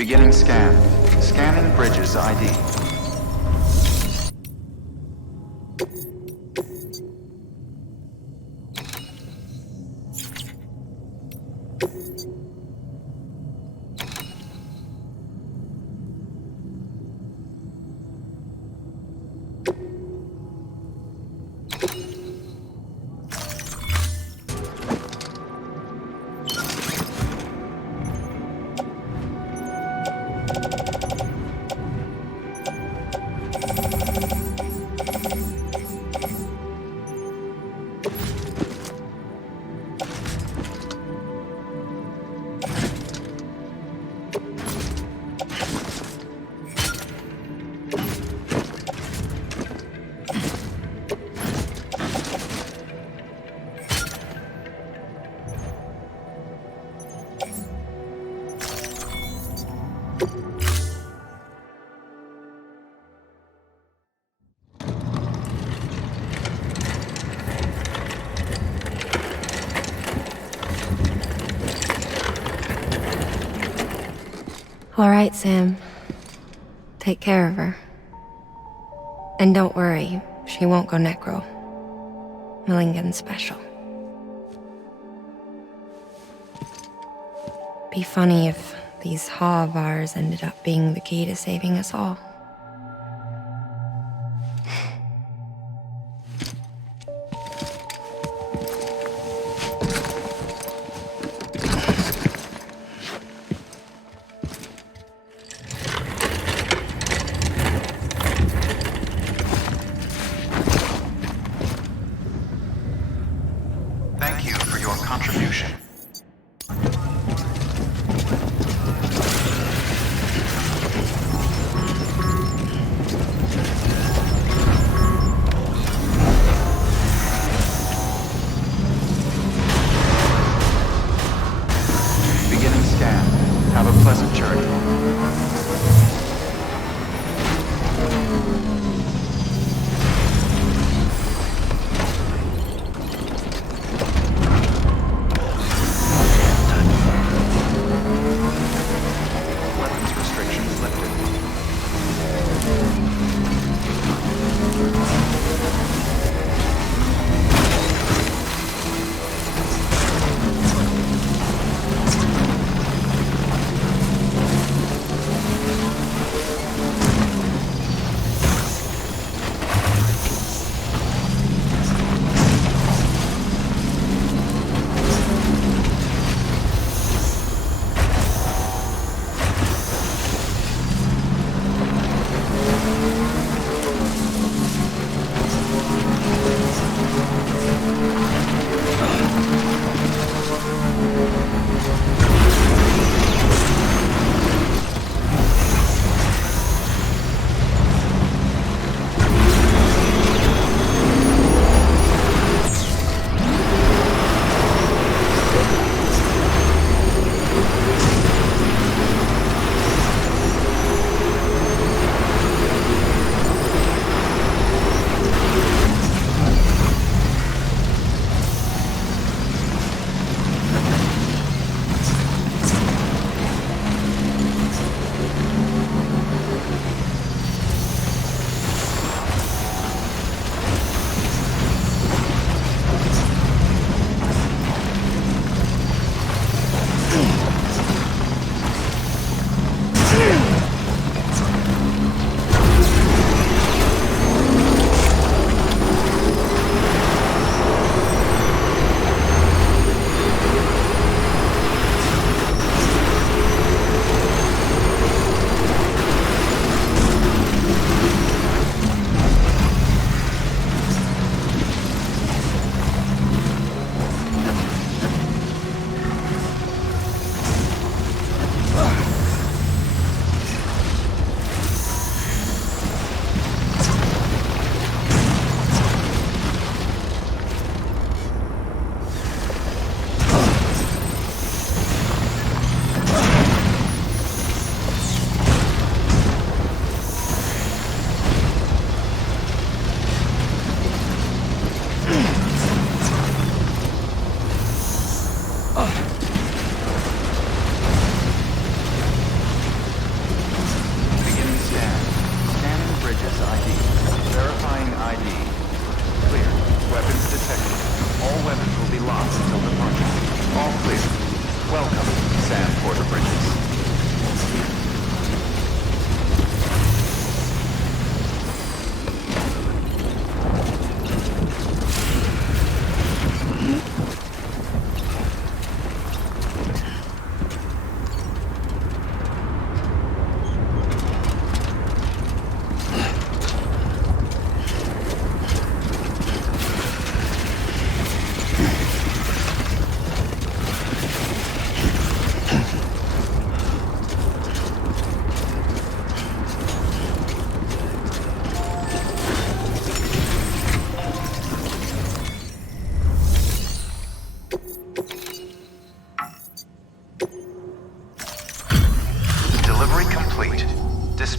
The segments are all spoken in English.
Beginning scan. Scanning Bridget's ID. All right, Sam. Take care of her. And don't worry, she won't go necro. Millingan's special. Be funny if these Ha of ours ended up being the key to saving us all. Thank you for your contribution. Beginning scan. Have a pleasant journey.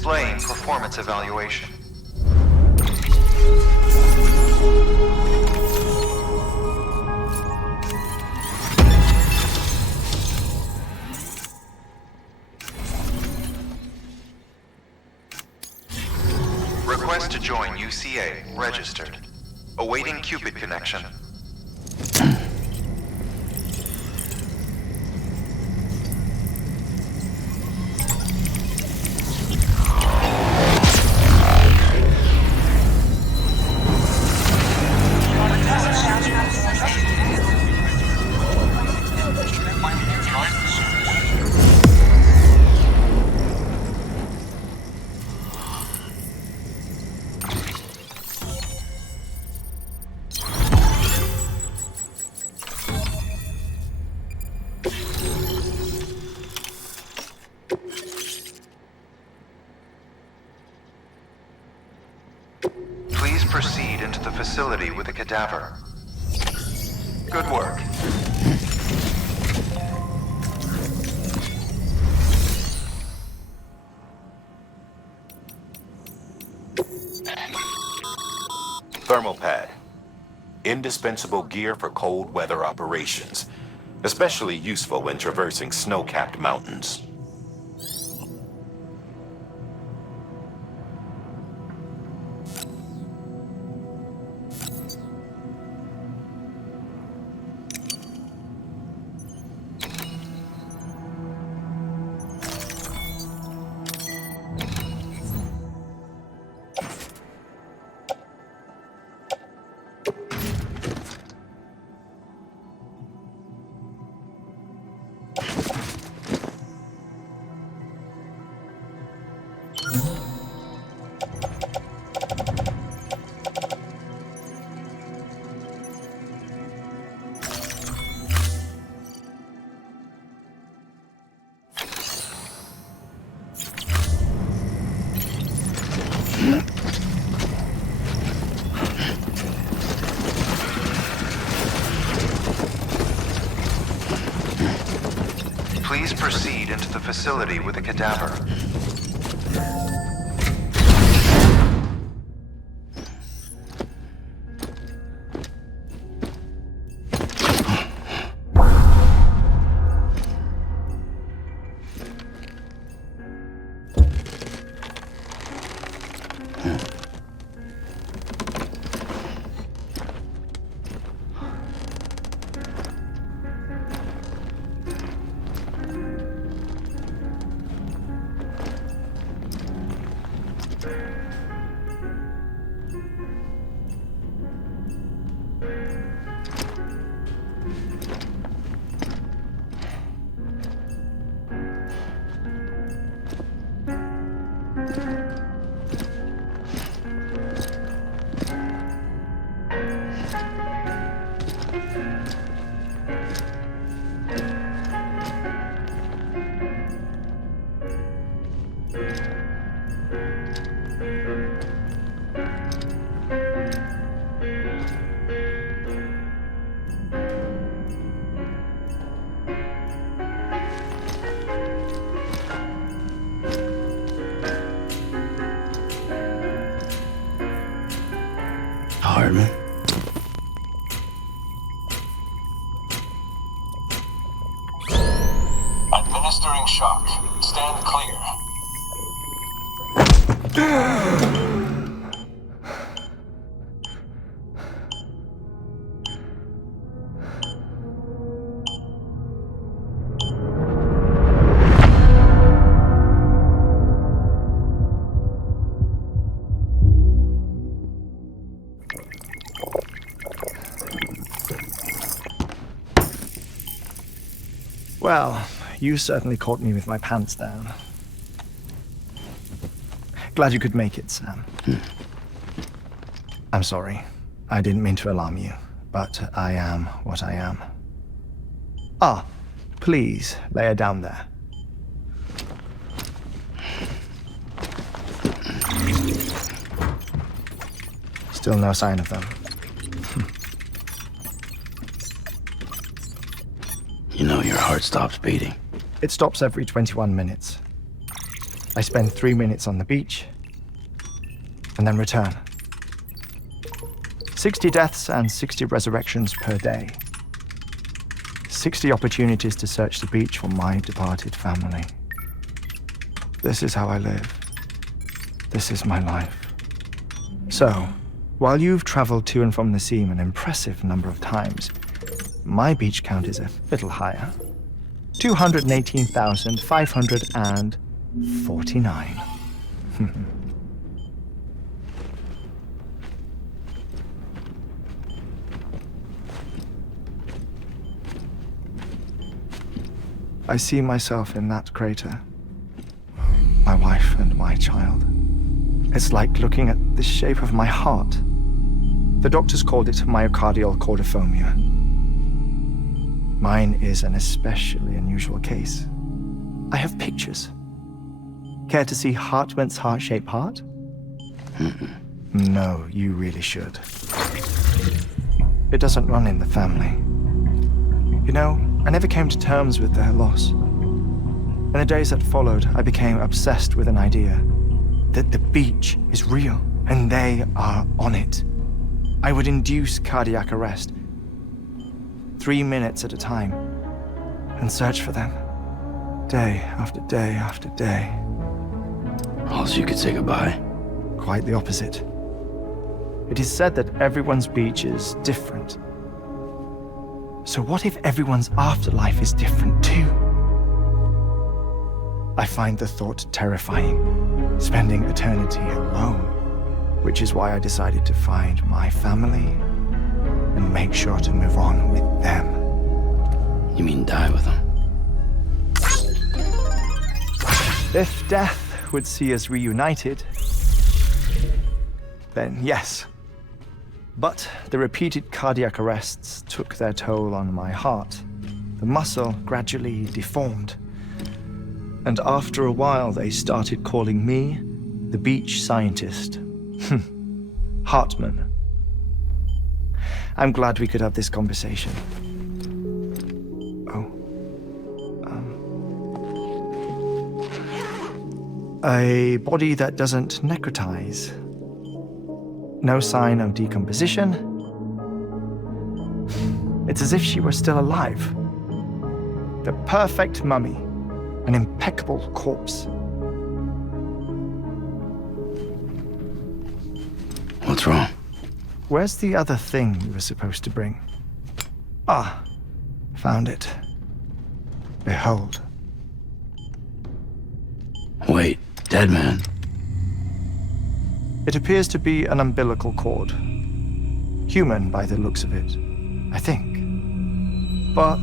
Displaying performance evaluation. Request to join UCA. Registered. Awaiting Cupid connection. Please proceed into the facility with a cadaver. Good work. Thermal pad. Indispensable gear for cold weather operations. Especially useful when traversing snow-capped mountains. Please proceed into the facility with a cadaver. HEARTMAN. Administering shock. Stand clear. Well, you certainly caught me with my pants down. Glad you could make it, Sam. I'm sorry. I didn't mean to alarm you, but I am what I am. Ah, please, lay her down there. Still no sign of them. You know, your heart stops beating. It stops every 21 minutes. I spend 3 minutes on the beach, and then return. 60 deaths and 60 resurrections per day. 60 opportunities to search the beach for my departed family. This is how I live. This is my life. So, while you've traveled to and from the sea an impressive number of times, my beach count is a little higher. 218,549. I see myself in that crater. My wife and my child. It's like looking at the shape of my heart. The doctors called it myocardial cordiformia. Mine is an especially unusual case. I have pictures. Care to see HEARTMAN's heart-shaped heart? No, you really should. It doesn't run in the family. You know, I never came to terms with their loss. In the days that followed, I became obsessed with an idea that the beach is real and they are on it. I would induce cardiac arrest, 3 minutes at a time, and search for them, day after day after day. Also, you could say goodbye. Quite the opposite. It is said that everyone's beach is different. So what if everyone's afterlife is different too? I find the thought terrifying, spending eternity alone, which is why I decided to find my family and make sure to move on with them. You mean die with them? If death would see us reunited, then yes. But the repeated cardiac arrests took their toll on my heart. The muscle gradually deformed. And after a while, they started calling me the beach scientist. HEARTMAN. I'm glad we could have this conversation. A body that doesn't necrotize. No sign of decomposition. It's as if she were still alive. The perfect mummy. An impeccable corpse. What's wrong? Where's the other thing you were supposed to bring? Ah, found it. Behold. Wait, Deadman. It appears to be an umbilical cord. Human by the looks of it, I think. But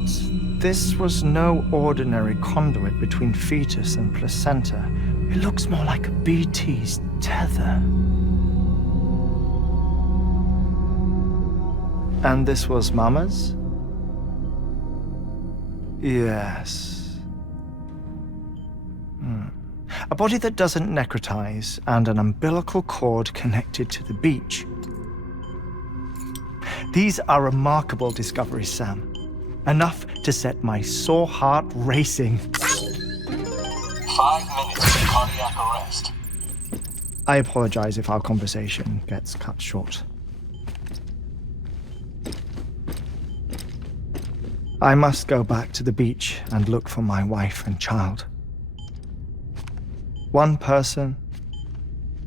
this was no ordinary conduit between fetus and placenta. It looks more like a BT's tether. And this was Mama's? Yes. A body that doesn't necrotize and an umbilical cord connected to the beach. These are remarkable discoveries, Sam. Enough to set my sore heart racing. 5 minutes to cardiac arrest. I apologize if our conversation gets cut short. I must go back to the beach and look for my wife and child. One person,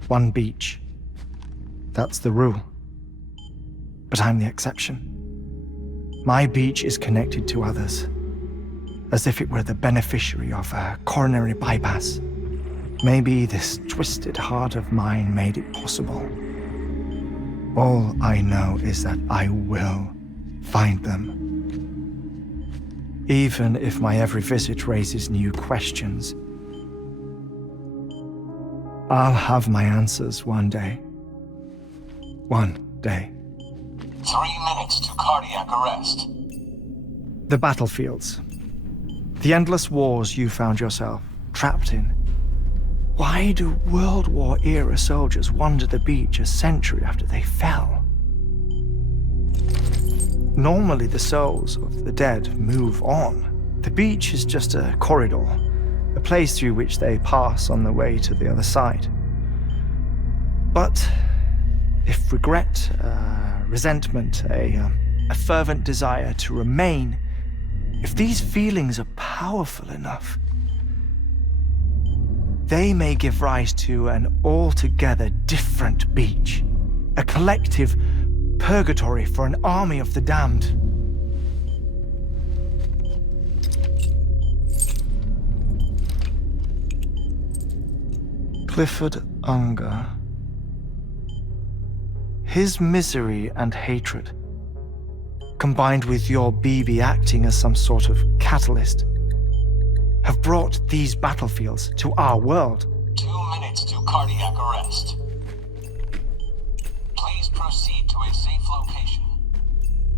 one beach. That's the rule. But I'm the exception. My beach is connected to others, as if it were the beneficiary of a coronary bypass. Maybe this twisted heart of mine made it possible. All I know is that I will find them. Even if my every visit raises new questions, I'll have my answers one day. One day. 3 minutes to cardiac arrest. The battlefields. The endless wars you found yourself trapped in. Why do World War-era soldiers wander the beach a century after they fell? Normally the souls of the dead move on. The beach is just a corridor, a place through which they pass on the way to the other side. But if regret, resentment, a fervent desire to remain, if these feelings are powerful enough, they may give rise to an altogether different beach, a collective purgatory for an army of the damned. Clifford Unger. His misery and hatred, combined with your BB acting as some sort of catalyst, have brought these battlefields to our world. 2 minutes to cardiac arrest. Please proceed to a safe location.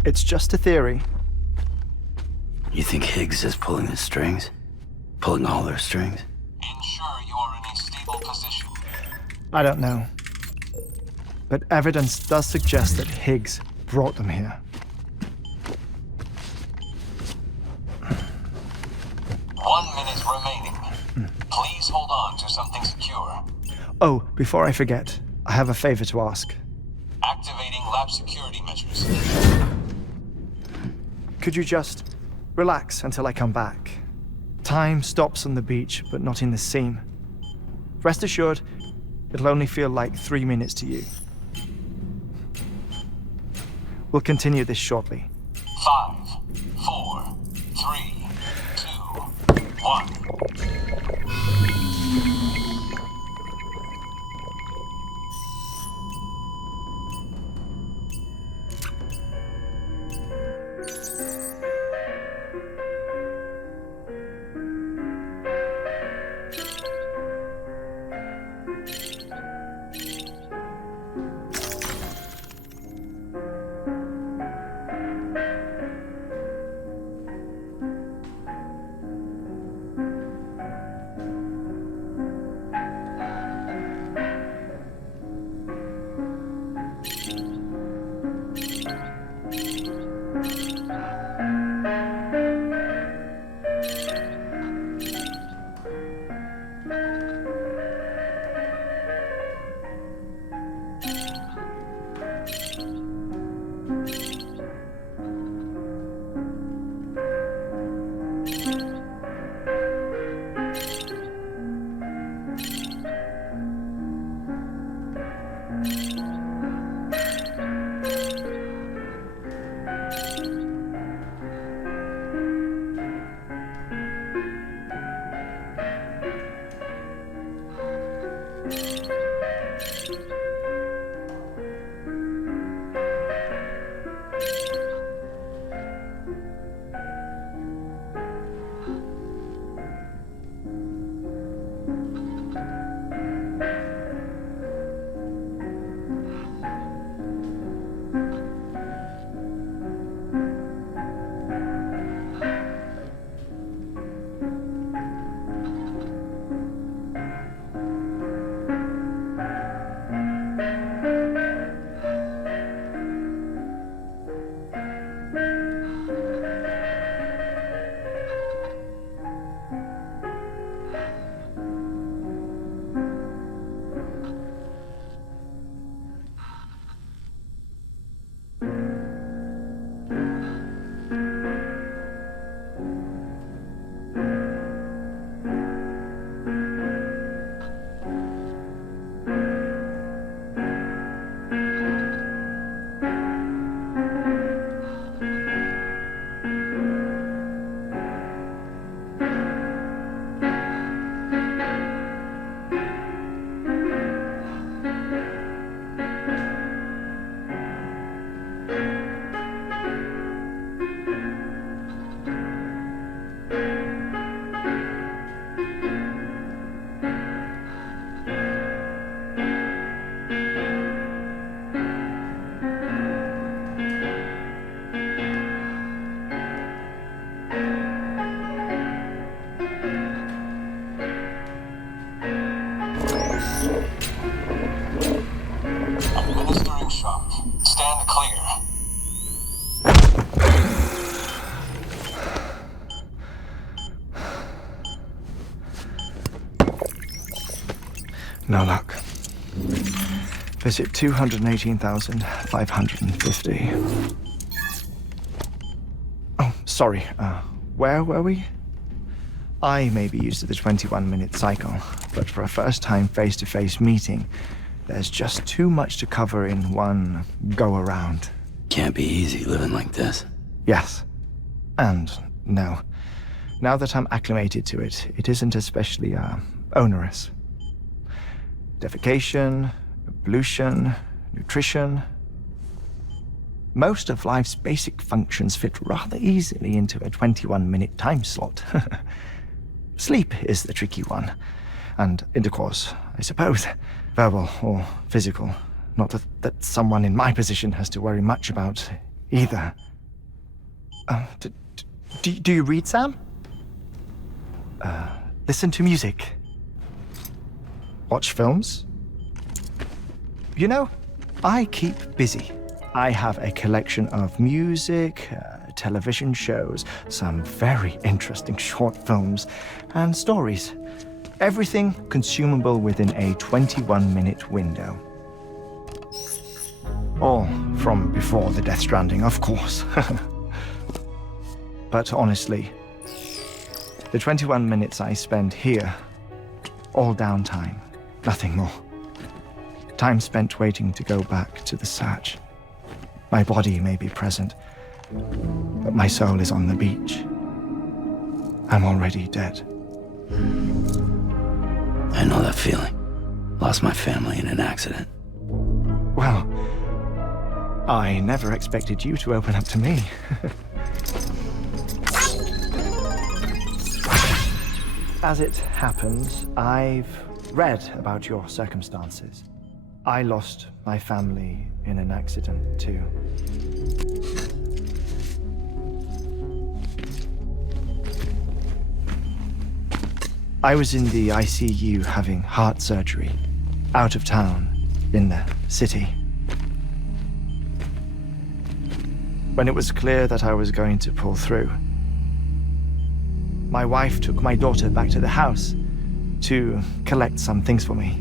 It's just a theory. You think Higgs is pulling the strings? Pulling all their strings? Ensure you are in a stable position. I don't know. But evidence does suggest that Higgs brought them here. 1 minute remaining. Please hold on to something secure. Oh, before I forget, I have a favor to ask. Activating lab security measures. Could you just relax until I come back? Time stops on the beach, but not in the scene. Rest assured, it'll only feel like 3 minutes to you. We'll continue this shortly. 5, 4, 3, 2, 1. No luck. Visit 218,550. Oh, sorry. Where were we? I may be used to the 21-minute cycle, but for a first-time face-to-face meeting, there's just too much to cover in one go-around. Can't be easy living like this. Yes. And no. Now that I'm acclimated to it, it isn't especially, onerous. Defecation, pollution, nutrition. Most of life's basic functions fit rather easily into a 21-minute time slot. Sleep is the tricky one. And intercourse, I suppose. Verbal or physical. Not that someone in my position has to worry much about either. Do you read, Sam? Listen to music. Watch films. You know, I keep busy. I have a collection of music, television shows, some very interesting short films, and stories. Everything consumable within a 21-minute window. All from before the Death Stranding, of course. But honestly, the 21 minutes I spend here, all downtime, nothing more. Time spent waiting to go back to the search. My body may be present, but my soul is on the beach. I'm already dead. I know that feeling. Lost my family in an accident. Well, I never expected you to open up to me. As it happens, I've read about your circumstances. I lost my family in an accident, too. I was in the ICU having heart surgery, out of town, in the city. When it was clear that I was going to pull through, my wife took my daughter back to the house to collect some things for me.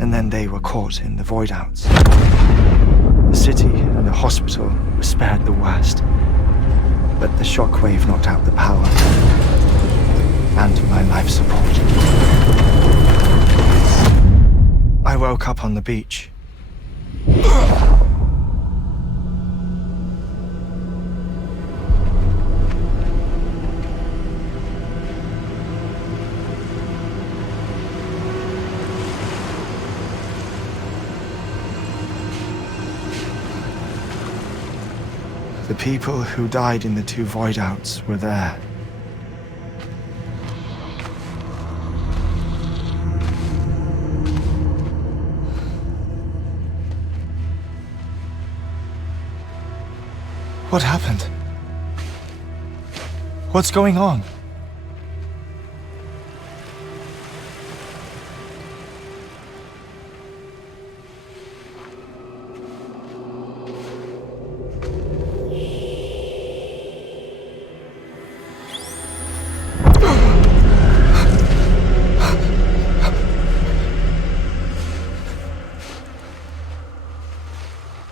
And then they were caught in the void-outs. The city and the hospital were spared the worst, but the shockwave knocked out the power and my life support. I woke up on the beach. The people who died in the two void-outs were there. What happened? What's going on?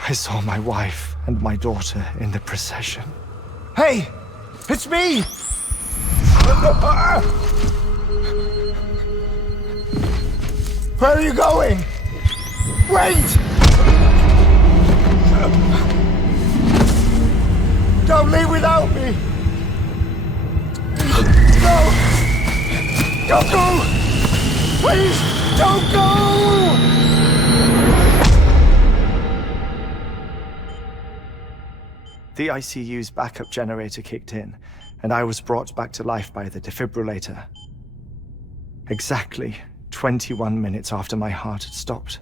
I saw my wife and my daughter in the procession. Hey! It's me! Where are you going? Wait! Don't leave without me! No! Don't go! Please, don't go! The ICU's backup generator kicked in, and I was brought back to life by the defibrillator. Exactly 21 minutes after my heart had stopped.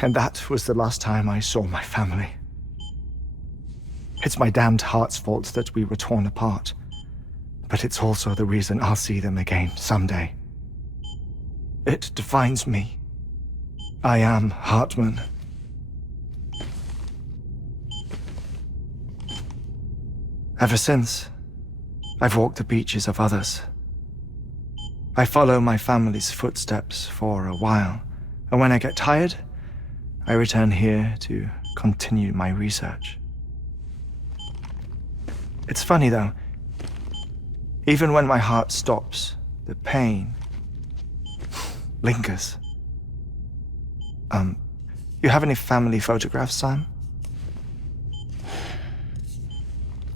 And that was the last time I saw my family. It's my damned heart's fault that we were torn apart, but it's also the reason I'll see them again someday. It defines me. I am HEARTMAN. Ever since, I've walked the beaches of others, I follow my family's footsteps for a while, and when I get tired, I return here to continue my research. It's funny though, even when my heart stops, the pain lingers. You have any family photographs, Sam?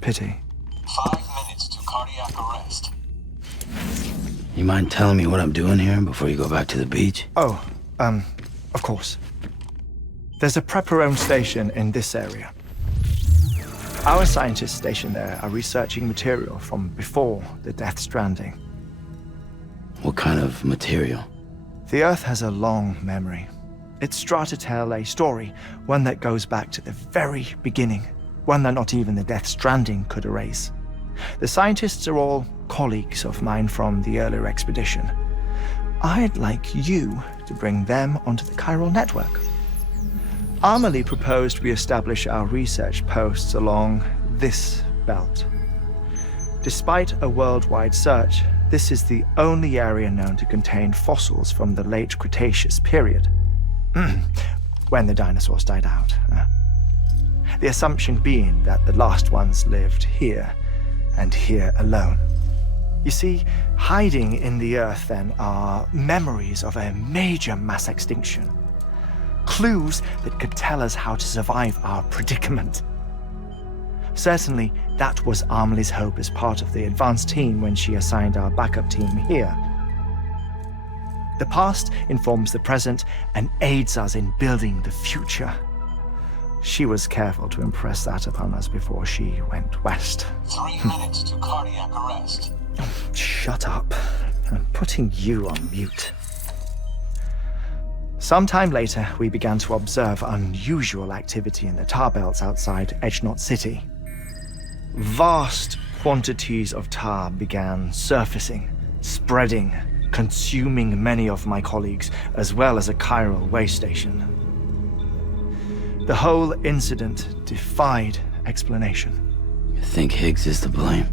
Pity. 5 minutes to cardiac arrest. You mind telling me what I'm doing here before you go back to the beach? Oh, of course. There's a prepper-owned station in this area. Our scientists stationed there are researching material from before the Death Stranding. What kind of material? The Earth has a long memory. It's trying to tell a story, one that goes back to the very beginning, one that not even the Death Stranding could erase. The scientists are all colleagues of mine from the earlier expedition. I'd like you to bring them onto the chiral network. Amelie proposed we establish our research posts along this belt. Despite a worldwide search, this is the only area known to contain fossils from the late Cretaceous period, when the dinosaurs died out. The assumption being that the last ones lived here, and here alone. You see, hiding in the Earth then are memories of a major mass extinction. Clues that could tell us how to survive our predicament. Certainly, that was Amelie's hope as part of the advanced team when she assigned our backup team here. The past informs the present and aids us in building the future. She was careful to impress that upon us before she went west. 3 minutes to cardiac arrest. Shut up. I'm putting you on mute. Sometime later, we began to observe unusual activity in the tar belts outside Edgenot City. Vast quantities of tar began surfacing, spreading, consuming many of my colleagues, as well as a chiral way station. The whole incident defied explanation. You think Higgs is to blame?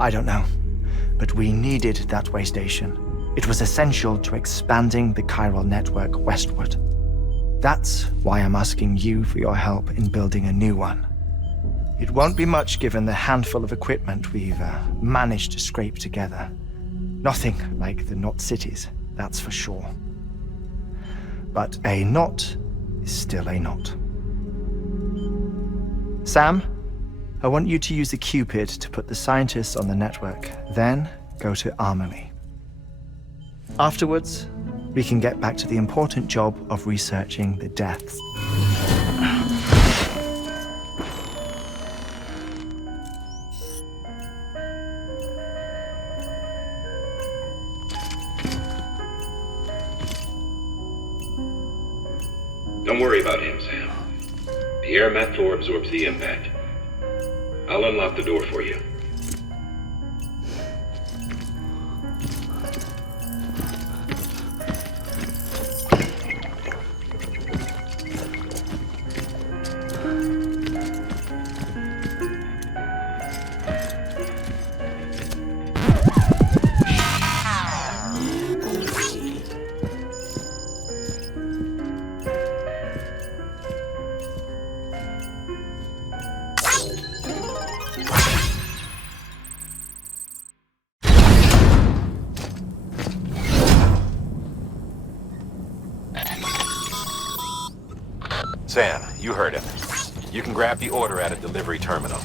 I don't know, but we needed that way station. It was essential to expanding the chiral network westward. That's why I'm asking you for your help in building a new one. It won't be much given the handful of equipment we've managed to scrape together. Nothing like the knot cities, that's for sure. But a knot is still a knot. Sam, I want you to use the Cupid to put the scientists on the network, then go to Amelie. Afterwards, we can get back to the important job of researching the deaths. Don't worry about him, Sam. The air mat floor absorbs the impact. I'll unlock the door for you. Sam, you heard him. You can grab the order at a delivery terminal.